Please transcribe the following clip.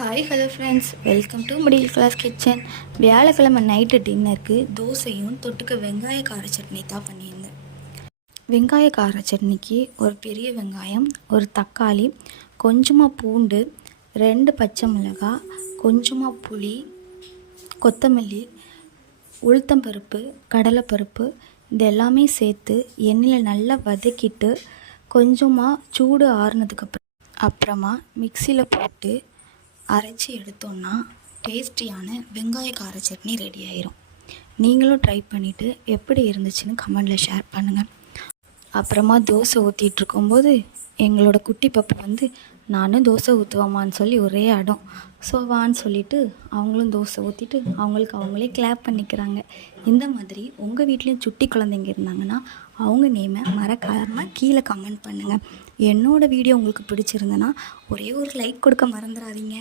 Hi hello friends, welcome to middle class kitchen. வியாழக்கிழமை night டின்னருக்கு தோசையும் தொட்டுக்க வெங்காய கார சட்னி தான் பண்ணியிருந்தேன். வெங்காய கார சட்னிக்கு ஒரு பெரிய வெங்காயம், ஒரு தக்காளி, கொஞ்சமாக பூண்டு, 2 பச்சை மிளகாய், கொஞ்சமாக புளி, கொத்தமல்லி, உளுத்தம்பருப்பு, கடலைப்பருப்பு இது எல்லாமே சேர்த்து எண்ணெயில் நல்லா வதக்கிட்டு கொஞ்சமாக சூடு அப்புறமா மிக்சியில் போட்டு அரைச்சி எடுத்தோன்னா டேஸ்டியான வெங்காய கார சட்னி ரெடி ஆயிரும். நீங்களும் ட்ரை பண்ணிவிட்டு எப்படி இருந்துச்சுன்னு கமெண்டில் ஷேர் பண்ணுங்கள். அப்புறமா தோசை ஊற்றிட்டு இருக்கும்போது எங்களோட குட்டி பப்பு நானும் தோசை ஊற்றுவாமான்னு சொல்லி ஒரே அடம். ஸோ வான்னு சொல்லிவிட்டு அவங்களும் தோசை ஊற்றிட்டு அவங்களுக்கு அவங்களே கிளாப் பண்ணிக்கிறாங்க. இந்த மாதிரி உங்கள் வீட்லேயும் சுட்டி குழந்தைங்க இருந்தாங்கன்னா அவங்க நேமை மறக்காமல் கீழே கமெண்ட் பண்ணுங்கள். என்னோடய வீடியோ உங்களுக்கு பிடிச்சிருந்தனா ஒரே ஒரு லைக் கொடுக்க மறந்துடாதீங்க.